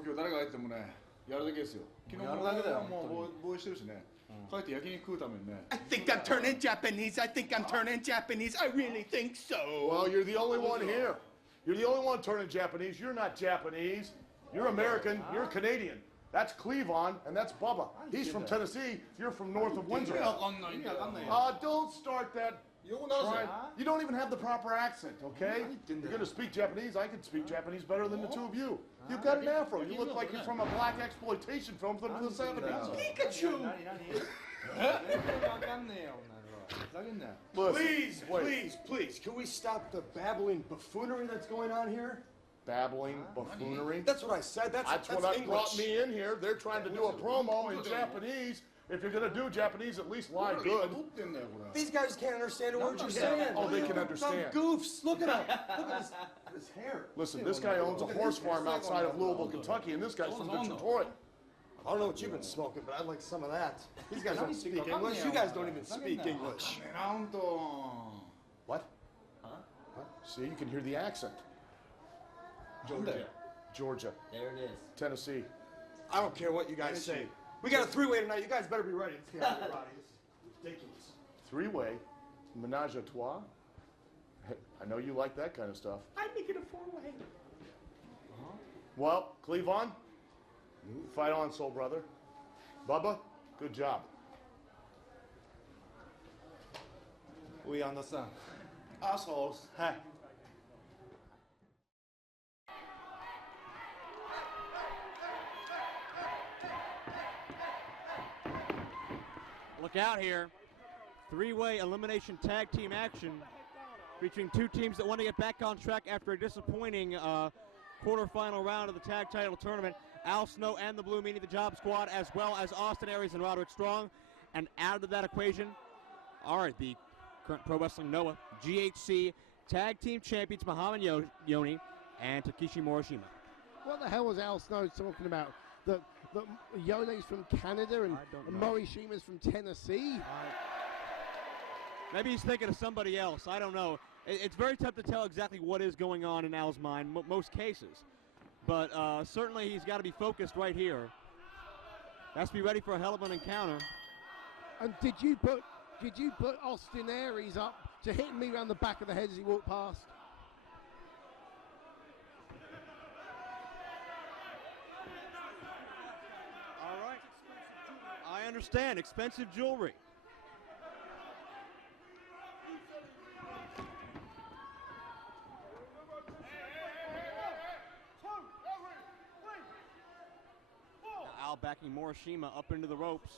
もう今日誰が入ってもね、やるだけですよ。昨日ももう防衛してるしね。帰って焼肉食うためにね。I think I'm turning Japanese. I think I'm turning Japanese. I really think so. Well, you're the only one here. You're the only one turning Japanese. You're not Japanese. You're American. You're Canadian. That's Cleavon, and that's Bubba. He's from Tennessee. You're from north of Windsor. Don't start that. You don't even have the proper accent, okay? You're going to speak Japanese. I can speak Japanese better than the two of you. You've got an afro. You look like you're from a black exploitation film from the 70s. Pikachu! Please, can we stop the babbling buffoonery that's going on here? Babbling buffoonery? That's what I said. That's what English. brought me in here. They're trying to do a promo in Japanese. If you're going to do Japanese, at least lie good. These guys can't understand a word you're saying. Oh, they can understand. Some goofs. Look at him. Look at his hair. Listen, this guy owns a horse farm outside of Louisville, Kentucky, and this guy's from Detroit. I don't know what you've been smoking, but I'd like some of that. These guys don't speak English. You guys don't even speak English. What? See, you can hear the accent. Georgia. There it is. Tennessee. I don't care what you guys say. We got a three-way tonight. You guys better be ready. Let's get out of here. This is ridiculous. Three-way? Menage a trois? Hey, I know you like that kind of stuff. I make it a four-way. Well, Cleavon, fight on, soul brother. Bubba, good job. We understand. Assholes. Hey. Look out here. Three-way elimination tag team action featuring two teams that want to get back on track after a disappointing quarterfinal round of the tag title tournament. Al Snow and the Blue Meanie, the Job Squad, as well as Austin Aries and Roderick Strong. And out of that equation, all right, the current Pro Wrestling Noah GHC Tag Team Champions Mohammed Yone and Takeshi Morishima. What the hell was Al Snow talking about? That Yone's from Canada and Morishima's from Tennessee? Maybe he's thinking of somebody else. I don't know. It's very tough to tell exactly what is going on in Al's mind, most cases. But certainly he's got to be focused right here. Has to be ready for a hell of an encounter. And did you put Austin Aries up to hit me around the back of the head as he walked past? All right. I understand. Expensive jewelry. Al backing Morishima up into the ropes.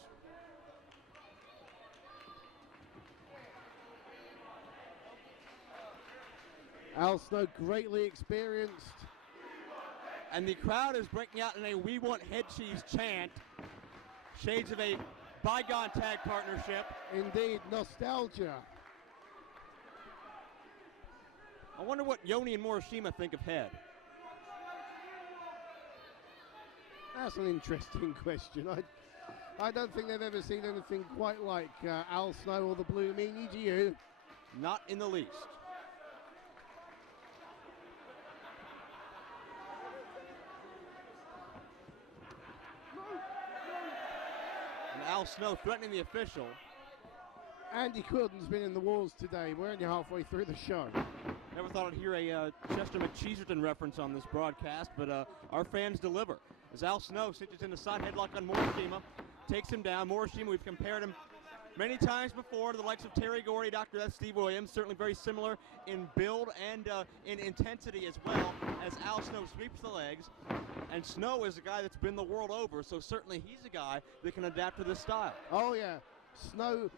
Al Snow greatly experienced. And the crowd is breaking out in a "We Want Head Cheese" chant. Shades of a bygone tag partnership. Indeed, nostalgia. I wonder what Yone and Morishima think of Head. That's an interesting question. I don't think they've ever seen anything quite like Al Snow or the Blue Meanie, do you? Not in the least. And Al Snow threatening the official. Andy Quilden's been in the walls today. We're only halfway through the show. Never thought I'd hear a Chester McCheeserton reference on this broadcast, but our fans deliver. As Al Snow sits in the side headlock on Morishima, takes him down. Morishima, we've compared him many times before to the likes of Terry Gordy, Dr. F. Steve Williams, certainly very similar in build and in intensity as well, as Al Snow sweeps the legs. And Snow is a guy that's been the world over, so certainly he's a guy that can adapt to this style. Oh, yeah. Snow,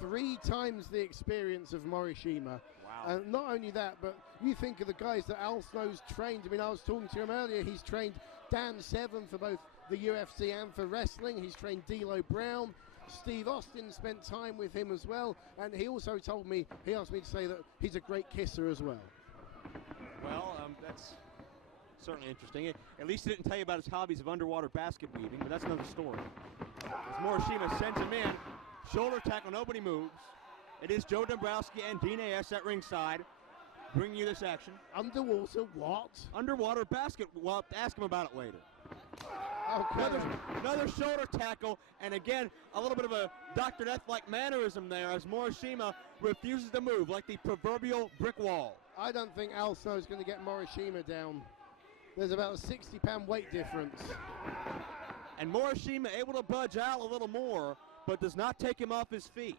3 times the experience of Morishima. Wow. And not only that, but you think of the guys that Al Snow's trained. I mean, I was talking to him earlier. He's trained Dan Severn for both the UFC and for wrestling. He's trained D'Lo Brown. Steve Austin spent time with him as well. And he also told me, he asked me to say that he's a great kisser as well. Well, that's certainly interesting. At least he didn't tell you about his hobbies of underwater basket weaving, but that's another story. As Morishima sends him in, shoulder tackle, nobody moves. It is Joe Dombrowski and Dean A.S. at ringside bringing you this action. Underwater what? Underwater basket. Well, ask him about it later. Okay. Another shoulder tackle, and again, a little bit of a Dr. Death-like mannerism there as Morishima refuses to move like the proverbial brick wall. I don't think Al Snow is going to get Morishima down. There's about a 60-pound weight difference. And Morishima able to budge Al a little more, but does not take him off his feet.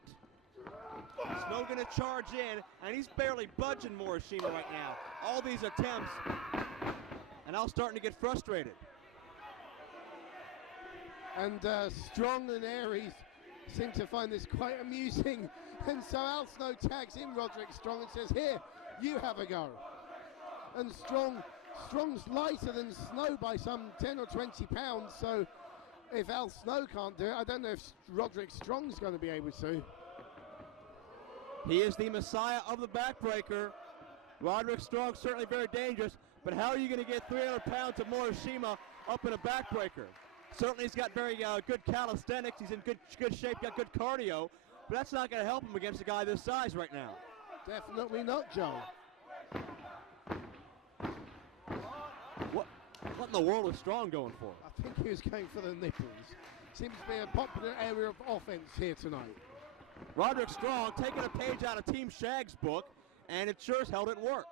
Snow going to charge in, and he's barely budging Morishima right now. All these attempts, and Al's starting to get frustrated. And Strong and Aries seem to find this quite amusing. And so Al Snow tags in Roderick Strong and says, here, you have a go. And Strong's lighter than Snow by some 10 or 20 pounds, so if Al Snow can't do it, I don't know if Roderick Strong's going to be able to. He is the messiah of the backbreaker. Roderick Strong certainly very dangerous, but how are you going to get 300 pounds of Morishima up in a backbreaker? Certainly he's got very good calisthenics, he's in good shape, got good cardio, but that's not going to help him against a guy this size right now. Definitely not, Joe. What in the world is Strong going for? I think he was going for the nipples. Seems to be a popular area of offense here tonight. Roderick Strong taking a page out of Team Shag's book, and it sure as hell didn't work.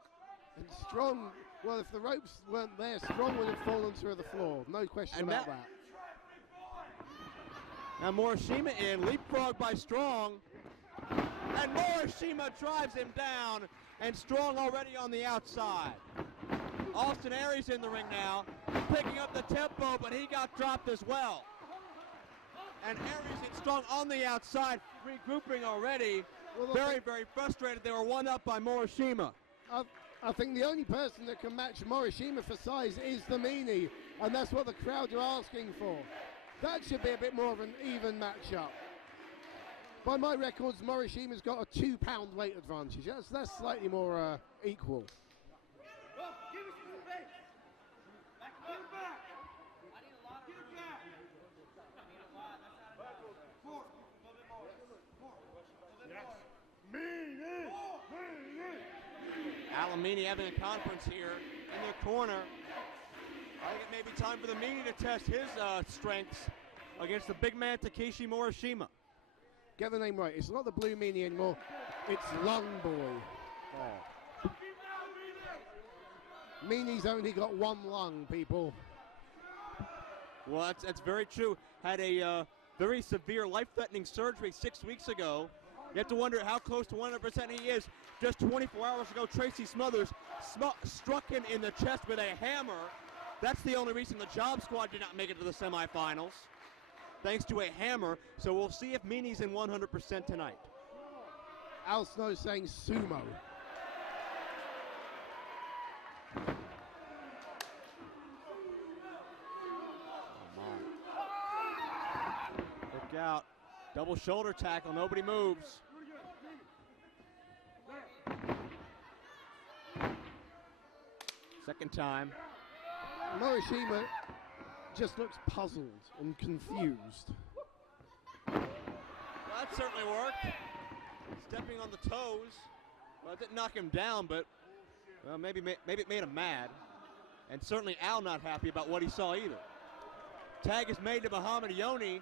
And Strong, well, if the ropes weren't there, Strong would have fallen to the floor. No question about that. Now Morishima in, leapfrog by Strong, and Morishima drives him down, and Strong already on the outside. Austin Aries in the ring now, picking up the tempo, but he got dropped as well. And Aries and Strong on the outside, regrouping already. Well, very, very frustrated. They were one up by Morishima. I think the only person that can match Morishima for size is the Meanie, and that's what the crowd are asking for. That should be a bit more of an even matchup. By my records, Morishima's got a 2-pound weight advantage. That's slightly more equal. Meanie having a conference here in their corner. I think it may be time for the Meanie to test his strengths against the big man Takeshi Morishima. Get the name right. It's not the Blue Meanie anymore. It's Lung Boy. Oh. Meanie's only got one lung, people. Well, that's very true. Had a very severe life-threatening surgery 6 weeks ago. You have to wonder how close to 100% he is. Just 24 hours ago, Tracy Smothers struck him in the chest with a hammer. That's the only reason the Job Squad did not make it to the semifinals, thanks to a hammer. So we'll see if Meanie's in 100% tonight. Al Snow saying sumo. Look out. Double shoulder tackle. Nobody moves. Second time. Morishima just looks puzzled and confused. Well, that certainly worked. Stepping on the toes. Well, it didn't knock him down, but well, maybe it made him mad. And certainly Al not happy about what he saw either. Tag is made to Mohammed Yone.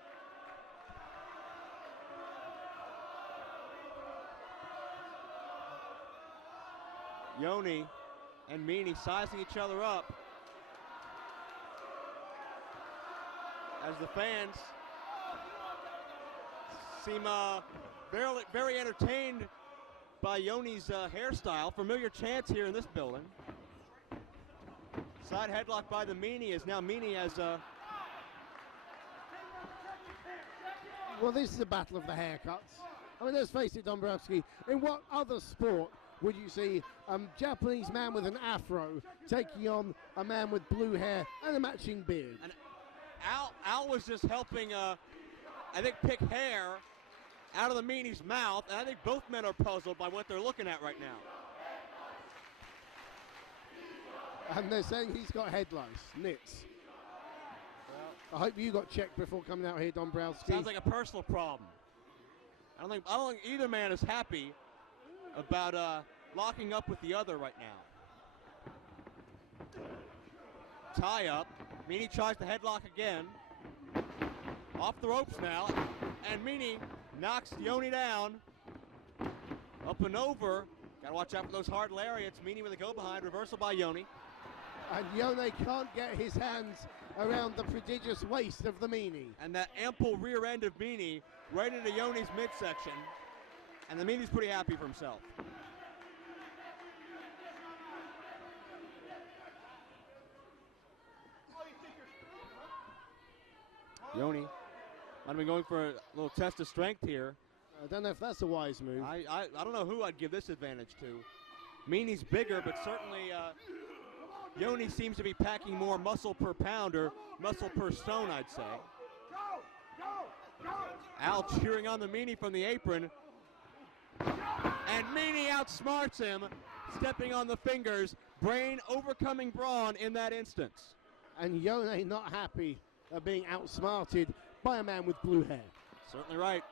Yone and Meanie sizing each other up as the fans seem very entertained by Yone's hairstyle. Familiar chants here in this building. Side headlock by the Meanie as now Meanie has Well, this is a battle of the haircuts. I mean, let's face it, Dombrowski, in what other sport would you see a Japanese man with an afro taking on a man with blue hair and a matching beard? And Al was just helping, I think, pick hair out of the Meanie's mouth, and I think both men are puzzled by what they're looking at right now. And they're saying he's got head lice, nits. I hope you got checked before coming out here, Dombrowski. Sounds like a personal problem. I don't think either man is happy about locking up with the other right now. Tie up. Meanie tries the headlock again. Off the ropes now, and Meanie knocks Yone down. Up and over. Gotta watch out for those hard lariats. Meanie with a go behind, reversal by Yone. And Yone can't get his hands around the prodigious waist of the Meanie. And that ample rear end of Meanie right into Yone's midsection. And the Meanie's pretty happy for himself. Yone might have been going for a little test of strength here. I don't know if that's a wise move. I don't know who I'd give this advantage to. Meanie's bigger, but certainly Yone seems to be packing more muscle per pound or muscle per stone, I'd say. Al cheering on the Meanie from the apron. And Meanie outsmarts him, stepping on the fingers. Brain overcoming brawn in that instance. And Yone not happy of being outsmarted by a man with blue hair. Certainly right.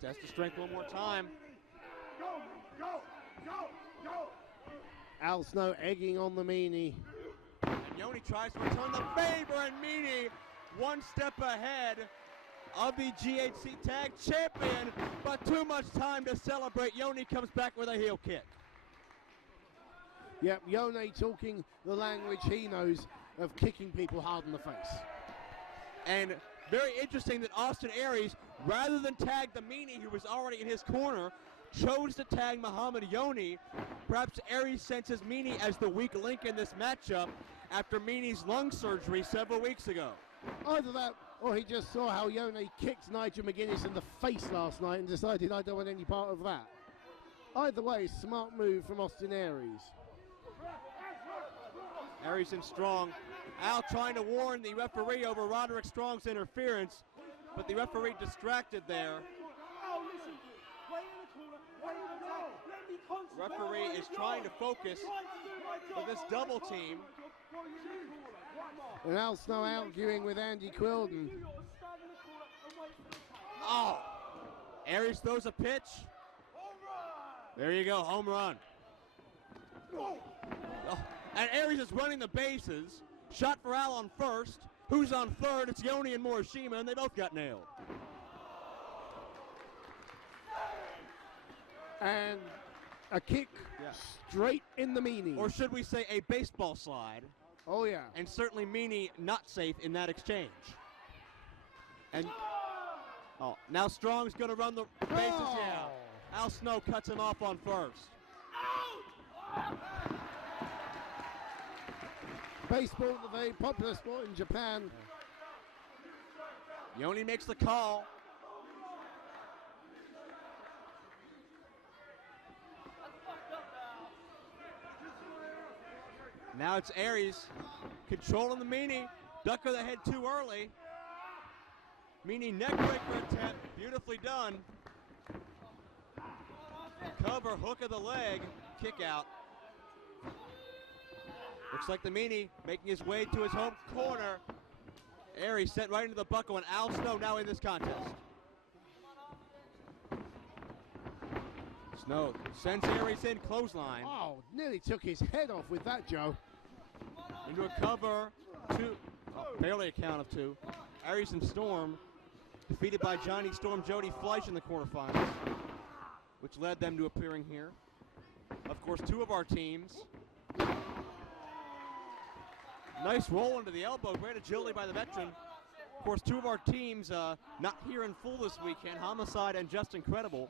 Test of strength one more time. Al Snow egging on the Meanie. And Yone tries to return the favor, and Meanie one step ahead of the GHC Tag Champion, but too much time to celebrate. Yone comes back with a heel kick. Yep, Yone talking the language he knows of kicking people hard in the face. And very interesting that Austin Aries, rather than tag the Meanie, who was already in his corner, chose to tag Mohammed Yone. Perhaps Aries senses Meanie as the weak link in this matchup after Meanie's lung surgery several weeks ago. Either that, or he just saw how Yone kicked Nigel McGuinness in the face last night and decided, I don't want any part of that. Either way, smart move from Austin Aries. Aries in strong. Al trying to warn the referee over Roderick Strong's interference, but the referee distracted there. Referee is trying to focus for this double team. And Al Snow arguing with Andy Quilden. Oh! Aries throws a pitch. There you go, home run. Oh. And Aries is running the bases. Shot for Al on first. Who's on third? It's Yone and Morishima, and they both got nailed. And a kick straight in the Meanie. Or should we say a baseball slide? Oh, yeah. And certainly Meanie not safe in that exchange. And now Strong's going to run the bases. Oh. Yeah. Al Snow cuts him off on first. Baseball, the very popular sport in Japan. Yone makes the call. Now it's Aries controlling the Meanie. Duck of the head too early. Meanie neckbreaker attempt. Beautifully done. Cover, hook of the leg. Kick out. Looks like the Meanie making his way to his home corner. Aries sent right into the buckle, and Al Snow now in this contest. Snow sends Aries in, clothesline. Oh, nearly took his head off with that, Joe. Into a cover, barely a count of two. Aries and Storm defeated by Johnny Storm, Jody Fleisch in the quarterfinals, which led them to appearing here. Of course, two of our teams. Nice roll into the elbow, great agility by the veteran. Of course, two of our teams not here in full this weekend, Homicide and Just Incredible.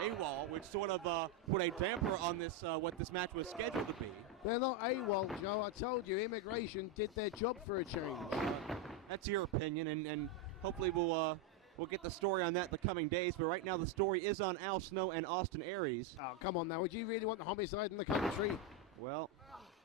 AWOL, which sort of put a damper on this what this match was scheduled to be. They're not AWOL, Joe. I told you, immigration did their job for a change. That's your opinion, and hopefully we'll get the story on that in the coming days. But right now the story is on Al Snow and Austin Aries. Oh, come on now. Would you really want the Homicide in the country? Well,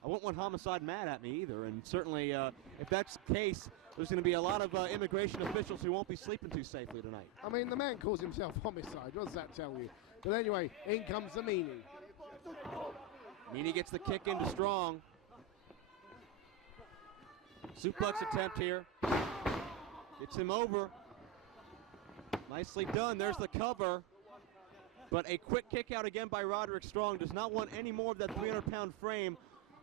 I wouldn't want Homicide mad at me either, and certainly if that's the case, there's going to be a lot of immigration officials who won't be sleeping too safely tonight. I mean, the man calls himself Homicide. What does that tell you? But anyway, in comes the Meanie. Meanie gets the kick into Strong. Suplex attempt here. Gets him over. Nicely done. There's the cover. But a quick kick out again by Roderick Strong. Does not want any more of that 300-pound frame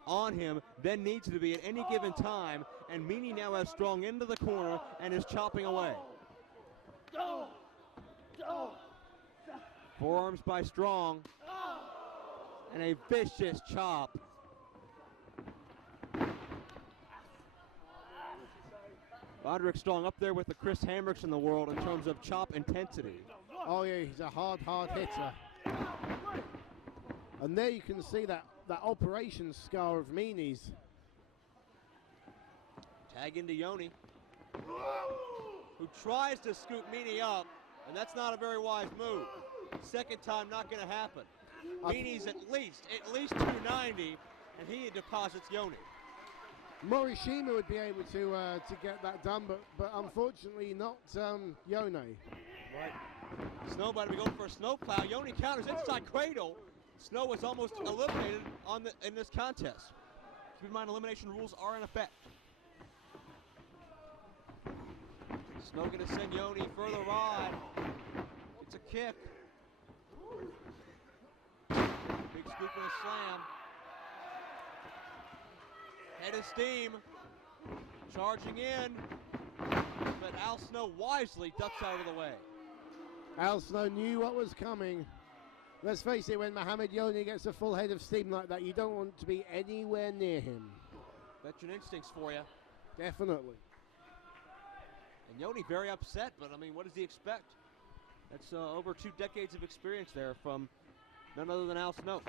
on him than needs to be at any given time. And Meanie now has Strong into the corner and is chopping away. Forearms by Strong. And a vicious chop. Roderick Strong up there with the Chris Hamricks in the world in terms of chop intensity. Oh yeah, he's a hard hitter. And there you can see that operation scar of Meanie's. Tag into Yone, who tries to scoop Meanie up, and that's not a very wise move. Second time, not going to happen. Meanie's at least 290, and he deposits Yone. Morishima would be able to get that done, but unfortunately not Yone. Right. Snow about to be going for a snowplow. Yone counters inside cradle. Snow was almost eliminated in this contest. Keep in mind, elimination rules are in effect. Snow going to send Yone for the ride. It's a kick. Big scoop and a slam. Head of steam. Charging in. But Al Snow wisely ducks out of the way. Al Snow knew what was coming. Let's face it, when Mohammed Yone gets a full head of steam like that, you don't want to be anywhere near him. Veteran instincts for you. Definitely. And Yone very upset, but I mean, what does he expect? That's over 2 decades of experience there from none other than Al Snow.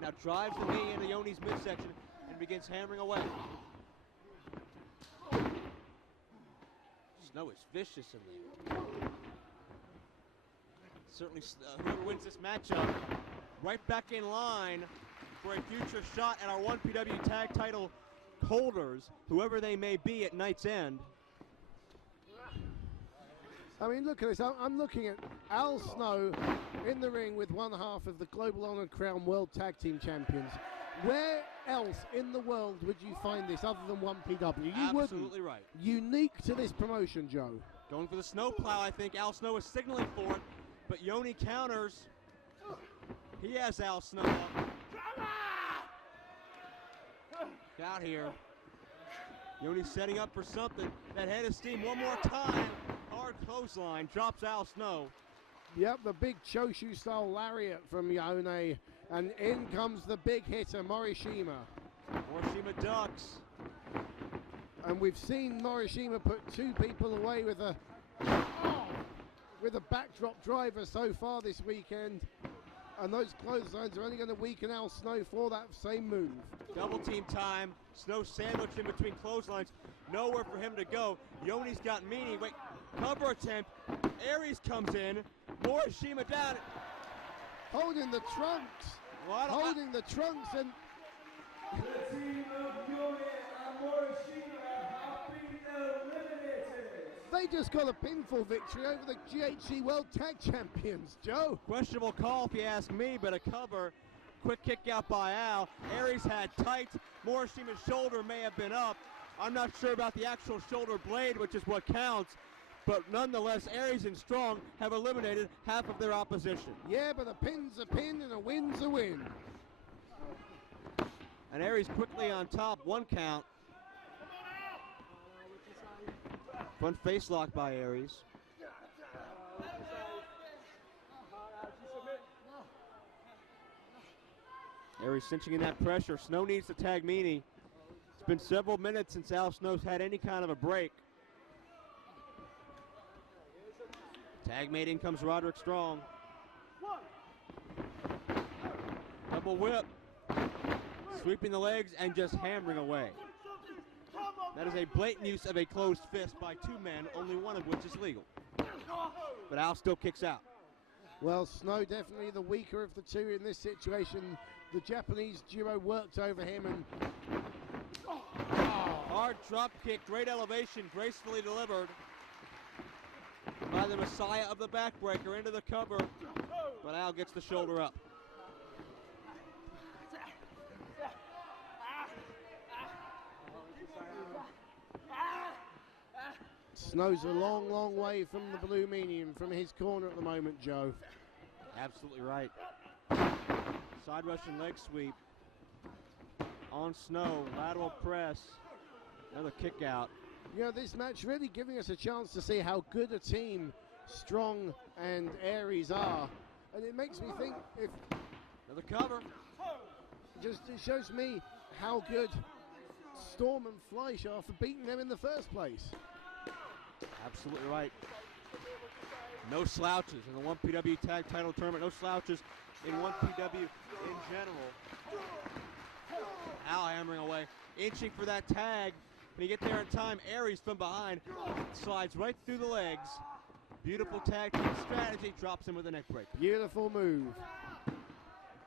Now drives the knee into Yone's midsection and begins hammering away. Snow is vicious in there. Certainly, whoever wins this matchup, right back in line for a future shot at our 1PW tag title holders, whoever they may be at night's end. I mean, look at this. I'm looking at Al Snow in the ring with one half of the Global Honor Crown World Tag Team Champions. Where else in the world would you find this other than 1PW? You wouldn't. Absolutely right. Unique to this promotion, Joe. Going for the snowplow, I think Al Snow is signaling for it, but Yone counters. He has Al Snow up. Out here. Yone setting up for something. That head of steam one more time. Hard clothesline, drops Al Snow. Yep, the big Choshu style lariat from Yone. And in comes the big hitter, Morishima. Morishima ducks. And we've seen Morishima put 2 people away with a backdrop driver so far this weekend. And those clotheslines are only going to weaken Al Snow for that same move. Double team time. Snow sandwiched in between clotheslines. Nowhere for him to go. Yone's got Meanie. Wait, cover attempt. Aries comes in. Morishima down. Holding the trunks. Holding the trunks and... The team of Yone and Morishima have been eliminated. They just got a pinfall victory over the GHC World Tag Champions, Joe. Questionable call if you ask me, but a cover. Quick kick out by Al. Aries had tight. Morishima's shoulder may have been up. I'm not sure about the actual shoulder blade, which is what counts. But nonetheless, Aries and Strong have eliminated half of their opposition. Yeah, but a pin's a pin and a win's a win. And Aries quickly on top, 1 count. Front face lock by Aries. Aries cinching in that pressure. Snow needs to tag Meanie. It's been several minutes since Al Snow's had any kind of a break. Tag mate, in comes Roderick Strong. Double whip. Sweeping the legs and just hammering away. That is a blatant use of a closed fist by 2 men, only one of which is legal. But Al still kicks out. Well, Snow definitely the weaker of the 2 in this situation. The Japanese duo worked over him and... Hard drop kick, great elevation, gracefully delivered by the Messiah of the backbreaker into the cover. But Al gets the shoulder up. Snow's a long, long way from the blue Meanie and from his corner at the moment, Joe. Absolutely right. Side Russian leg sweep. On Snow, lateral press. Another kick out. You know, this match really giving us a chance to see how good a team Strong and Aries are. And it makes me think if... Another cover. It shows me how good Storm and Fleisch are for beating them in the first place. Absolutely right. No slouches in the 1PW tag title tournament. No slouches in 1PW in general. Al hammering away. Inching for that tag. Can he get there in time? Aries from behind slides right through the legs. Beautiful tag team strategy. Drops him with a neck break. Beautiful move.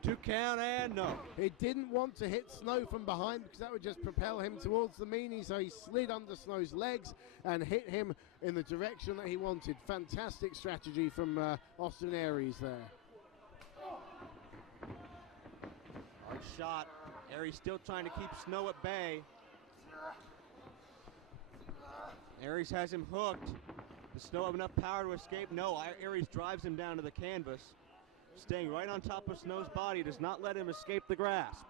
2 count and no. He didn't want to hit Snow from behind because that would just propel him towards the Meanie, so he slid under Snow's legs and hit him in the direction that he wanted. Fantastic strategy from Austin Aries there. Hard shot. Aries still trying to keep Snow at bay. Aries has him hooked. Does Snow have enough power to escape? No, Aries drives him down to the canvas. Staying right on top of Snow's body, does not let him escape the grasp.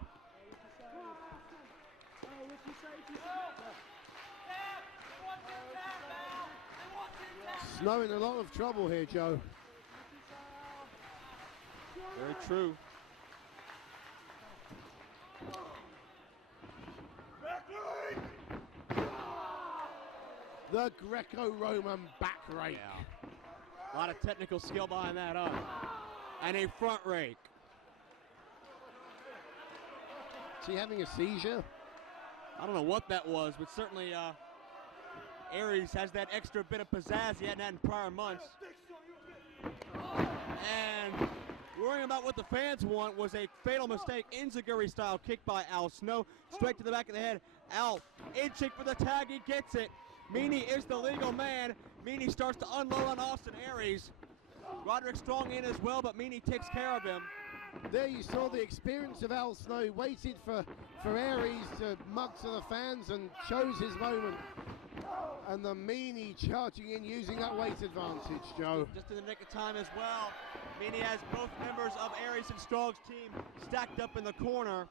Snow in a lot of trouble here, Joe. Very true. The Greco-Roman back rake. Yeah. A lot of technical skill behind that up. And a front rake. Is he having a seizure? I don't know what that was, but certainly Aries has that extra bit of pizzazz he hadn't had in prior months. And worrying about what the fans want was a fatal mistake. Enziguri style kick by Al Snow. Straight to the back of the head. Al inching for the tag. He gets it. Meanie is the legal man. Meanie starts to unload on Austin Aries. Roderick Strong in as well, but Meanie takes care of him. There you saw the experience of Al Snow. He waited for Aries to mug to the fans and chose his moment. And the Meanie charging in using that weight advantage, Joe. Just in the nick of time as well. Meanie has both members of Aries and Strong's team stacked up in the corner.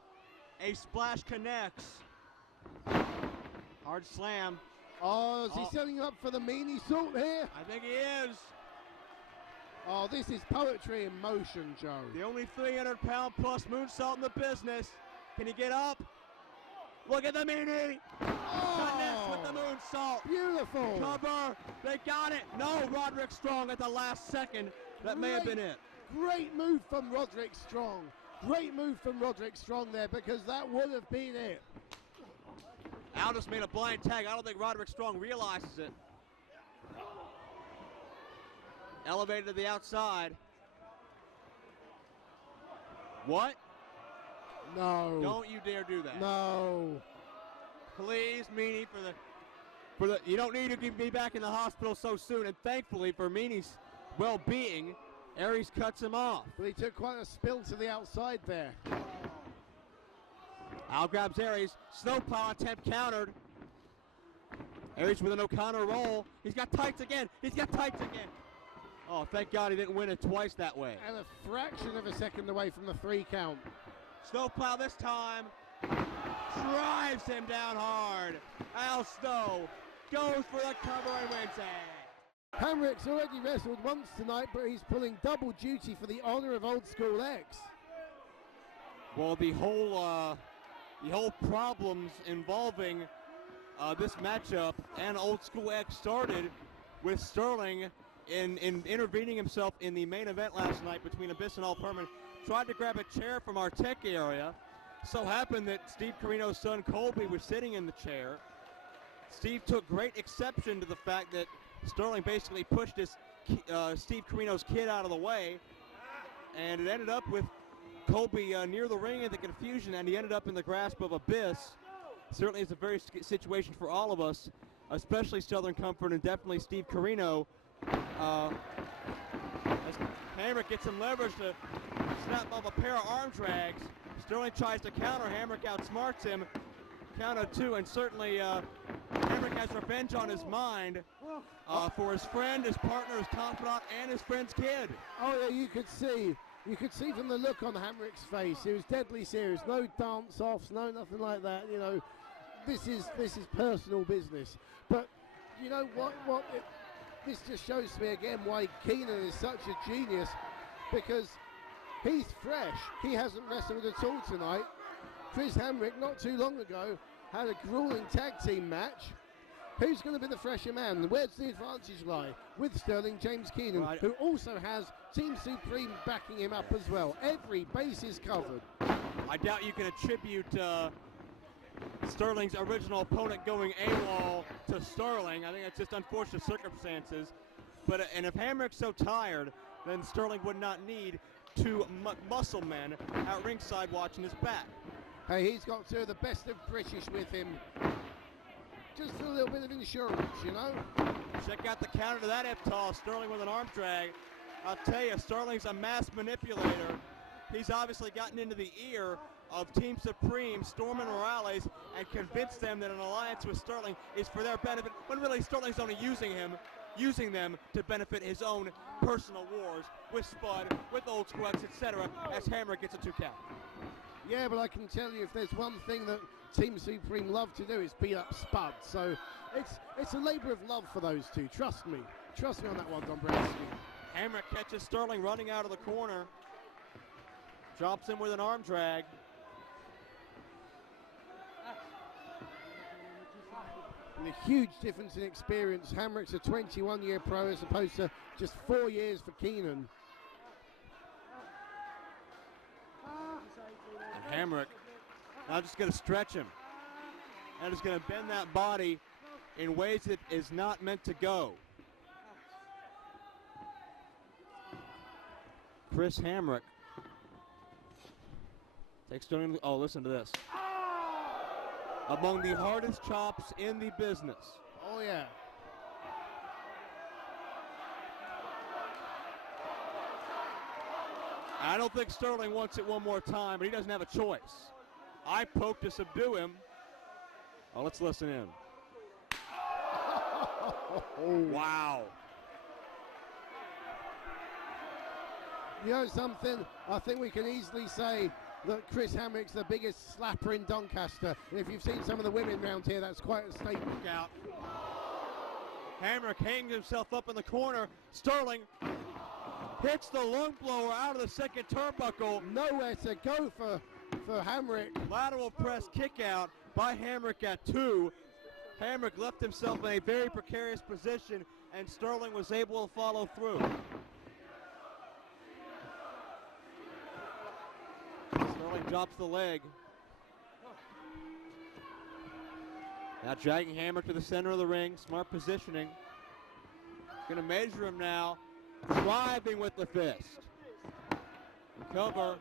A splash connects. Hard slam. Oh, is he setting up for the Meanie salt here? I think he is. Oh, this is poetry in motion, Joe. The only 300-pound plus moonsault in the business. Can he get up? Look at the Meanie. Connects with the moonsault. Beautiful. Cover. They got it. No, Roderick Strong at the last second. That may have been it. Great move from Roderick Strong. Great move from Roderick Strong there, because that would have been it. Al just made a blind tag. I don't think Roderick Strong realizes it. Elevated to the outside. What? No. Don't you dare do that. No. Please, Meanie, for the you don't need to be back in the hospital so soon. And thankfully for Meanie's well-being, Aries cuts him off. But he took quite a spill to the outside there. Al grabs Aries. Snowplow attempt countered. Aries with an O'Connor roll. He's got tights again. He's got tights again. Oh, thank God he didn't win it twice that way. And a fraction of a second away from the 3 count. Snowplow this time drives him down hard. Al Snow goes for the cover and wins it. Hamrick's already wrestled once tonight, but he's pulling double duty for the honor of Old School X. Well, the whole problems involving this matchup and Old School X started with Sterling in intervening himself in the main event last night between Abyss and All Perman. Tried to grab a chair from our tech area. So happened that Steve Carino's son Colby was sitting in the chair. Steve took great exception to the fact that Sterling basically pushed his Steve Carino's kid out of the way, and it ended up with Colby near the ring in the confusion, and he ended up in the grasp of Abyss. Certainly it's a very situation for all of us, especially Southern Comfort and definitely Steve Carino. As Hamrick gets some leverage to snap off a pair of arm drags. Sterling tries to counter. Hamrick outsmarts him. Count of 2, and certainly Hamrick has revenge on his mind for his friend, his partner, his confidant, and his friend's kid. Oh yeah, you could see from the look on Hamrick's face, he was deadly serious. No dance-offs, no nothing like that. You know, this is personal business. But you know what? This just shows me again why Keenan is such a genius, because he's fresh. He hasn't wrestled at all tonight. Chris Hamrick, not too long ago, had a grueling tag team match. Who's going to be the fresher man? Where's the advantage lie? With Sterling James Keenan, right, who also has Team Supreme backing him up as well. Every base is covered. I doubt you can attribute Sterling's original opponent going AWOL to Sterling. I think it's just unfortunate circumstances. But and if Hamrick's so tired, then Sterling would not need two muscle men at ringside watching his back. Hey, he's got two of the best of British with him. Just for a little bit of insurance, you know? Check out the counter to that hip toss. Sterling with an arm drag. I'll tell you, Sterling's a mass manipulator. He's obviously gotten into the ear of Team Supreme, Storm and Morales, and convinced them that an alliance with Sterling is for their benefit, when really Sterling's only using them to benefit his own personal wars with Spud, with Old Squeaks, etc., as Hamrick gets a 2 count. Yeah, but I can tell you, if there's one thing that Team Supreme love to do is beat up Spud. So it's a labor of love for those two. Trust me on that one, Dombrowski. Hamrick catches Sterling running out of the corner, drops him with an arm drag. And a huge difference in experience. Hamrick's a 21-year pro as opposed to just 4 years for Keenan. And Hamrick now just going to stretch him. And is going to bend that body in ways that is not meant to go. Chris Hamrick takes Sterling. Oh, listen to this. Among the hardest chops in the business. Oh, yeah. I don't think Sterling wants it one more time, but he doesn't have a choice. I poke to subdue him. Oh, let's listen in. Wow. You know something? I think we can easily say that Chris Hamrick's the biggest slapper in Doncaster. And if you've seen some of the women around here, that's quite a statement. Out. Hamrick hangs himself up in the corner. Sterling hits the lung blower out of the second turnbuckle. Nowhere to go for Hamrick. Lateral press kick out by Hamrick at 2. Hamrick left himself in a very precarious position, and Sterling was able to follow through. Sterling drops the leg. Now dragging Hamrick to the center of the ring. Smart positioning. Going to measure him now. Driving with the fist. Cover.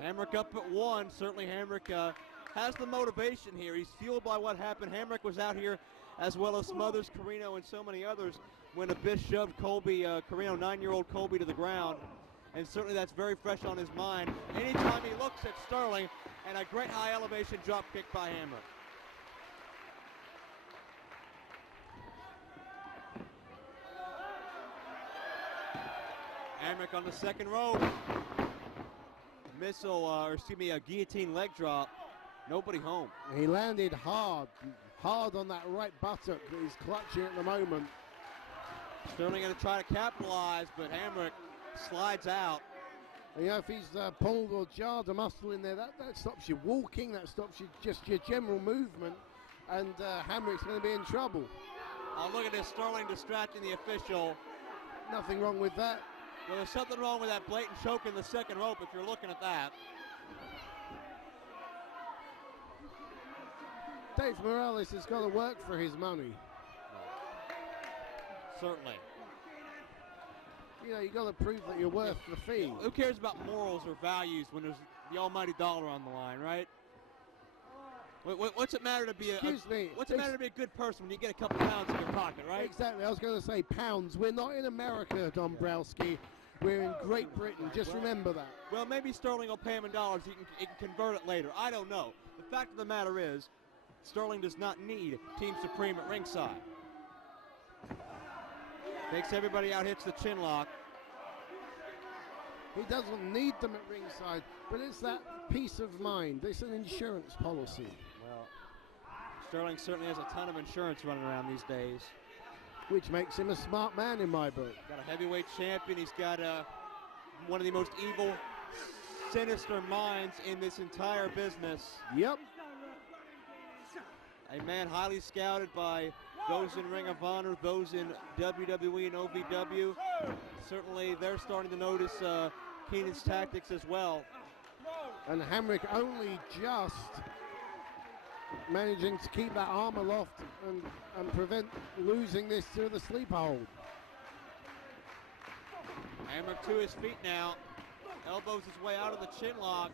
Hamrick up at 1. Certainly Hamrick has the motivation here. He's fueled by what happened. Hamrick was out here, as well as Smothers, Carino, and so many others, when Abyss shoved Colby, Carino, 9-year-old Colby, to the ground. And certainly that's very fresh on his mind. Anytime he looks at Sterling, and a great high elevation drop kick by Hamrick. Hamrick on the second rope. A guillotine leg drop. Nobody home. He landed hard on that right buttock that he's clutching at the moment. Sterling going to try to capitalize, but Hamrick slides out. You know, if he's pulled or jarred a muscle in there, that stops you walking, that stops you just your general movement, and Hamrick's going to be in trouble. Oh, look at this, Sterling distracting the official. Nothing wrong with that. Well, there's something wrong with that blatant choke in the second rope if you're looking at that. Dave Morales has got to work for his money. Certainly. You know, you got to prove that you're worth the fee. Who cares about morals or values when there's the almighty dollar on the line, right? What's it matter to be what's it matter to be a good person when you get a couple pounds in your pocket, right? Exactly. I was going to say pounds. We're not in America, Dombrowski. We're in Great Britain. Just remember that. Well, maybe Sterling will pay him in dollars. He can convert it later. I don't know. The fact of the matter is, Sterling does not need Team Supreme at ringside. Takes everybody out, hits the chin lock. He doesn't need them at ringside, but it's that peace of mind. It's an insurance policy. Well, Sterling certainly has a ton of insurance running around these days. Which makes him a smart man in my book. Got a heavyweight champion. He's got one of the most evil, sinister minds in this entire business. Yep. A man highly scouted by those in Ring of Honor, those in WWE and OVW. Certainly they're starting to notice Keenan's tactics as well. And Hamrick only just managing to keep that arm aloft and prevent losing this to the sleep hold. Hamrick to his feet now. Elbows his way out of the chin lock.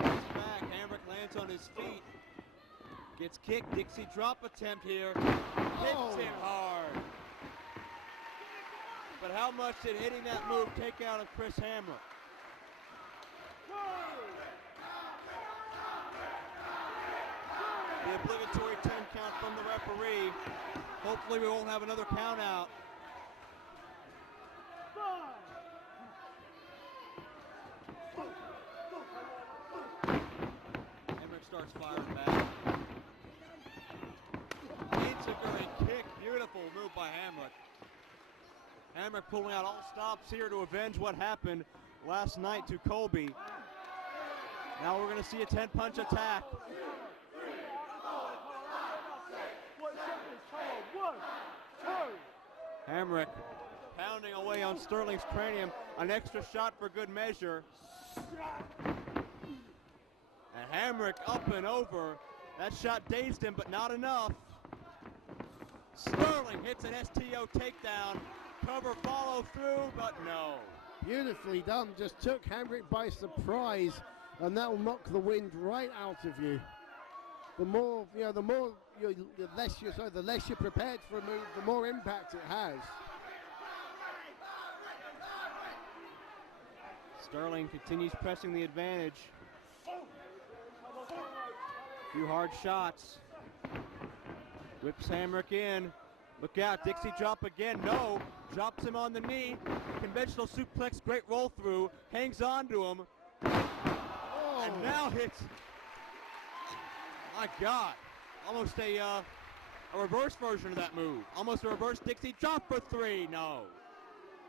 Gets back. Hamrick lands on his feet. Gets kicked. Dixie drop attempt here. Hits him hard. But how much did hitting that move take out of Chris Hamrick? The obligatory 10 count from the referee. Hopefully we won't have another count out. Hamrick starts firing back. Enziguri kick, beautiful move by Hamrick. Hamrick pulling out all stops here to avenge what happened last night to Colby. Now we're going to see a 10-punch attack. Hamrick pounding away on Sterling's cranium. An extra shot for good measure. And Hamrick up and over. That shot dazed him, but not enough. Sterling hits an STO takedown. Cover follow through, but no. Beautifully done. Just took Hamrick by surprise, and that will knock the wind right out of you. The less you're prepared for a move, the more impact it has. Sterling continues pressing the advantage. Few hard shots. Whips Hamrick in. Look out, Dixie drop again. No, drops him on the knee. Conventional suplex, great roll through. Hangs on to him. And now hits. My God, almost a reverse version of that move. Almost a reverse Dixie drop for 3. No,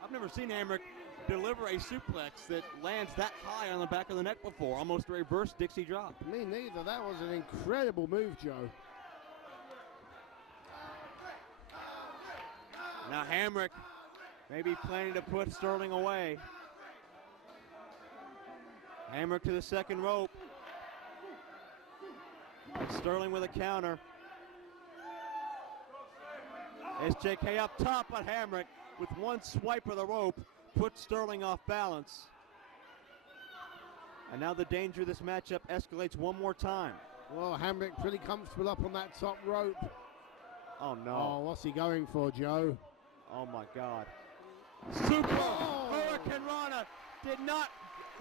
I've never seen Hamrick deliver a suplex that lands that high on the back of the neck before. Almost a reverse Dixie drop. Me neither. That was an incredible move, Joe. Now Hamrick maybe planning to put Sterling away. Hamrick to the second rope. Sterling with a counter. SJK up top, but Hamrick with one swipe of the rope puts Sterling off balance. And now the danger of this matchup escalates one more time. Well, Hamrick pretty comfortable up on that top rope. Oh no. Oh, what's he going for, Joe? Oh my God. Super Hurricane Rana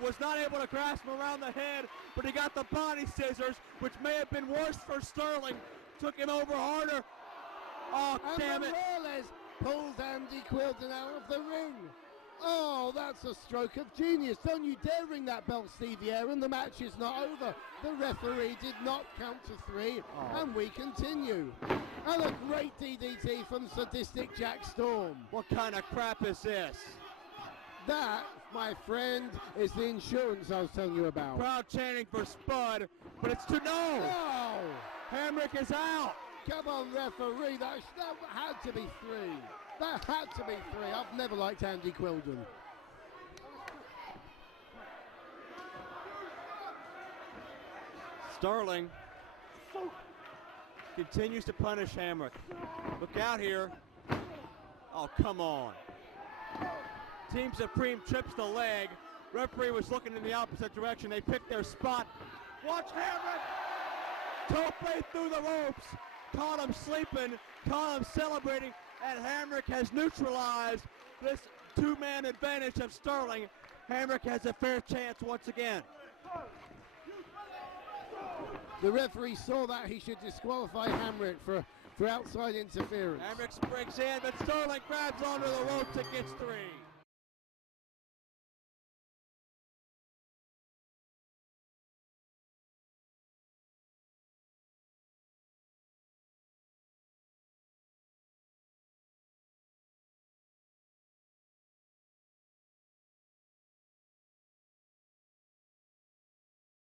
was not able to grasp him around the head, but he got the body scissors, which may have been worse for Sterling. Took him over harder. Oh, and damn it. Morales pulls Andy Quilton out of the ring. Oh, that's a stroke of genius. Don't you dare ring that bell, Stevie Aaron. The match is not over. The referee did not count to 3, and we continue. And a great DDT from Sadistic Jack Storm. What kind of crap is this? That, my friend, is the insurance I was telling you about. Crowd chanting for Spud, but it's no! Oh! Hamrick is out! Come on, referee. That had to be 3. That had to be 3. I've never liked Andy Quilden. Sterling continues to punish Hamrick. Look out here. Oh, come on. Team Supreme trips the leg. Referee was looking in the opposite direction. They picked their spot. Watch Hamrick. Tope through the ropes. Caught him sleeping. Caught him celebrating. And Hamrick has neutralized this 2-man advantage of Sterling. Hamrick has a fair chance once again. The referee saw that. He should disqualify Hamrick for outside interference. Hamrick springs in, but Sterling grabs onto the ropes and gets 3.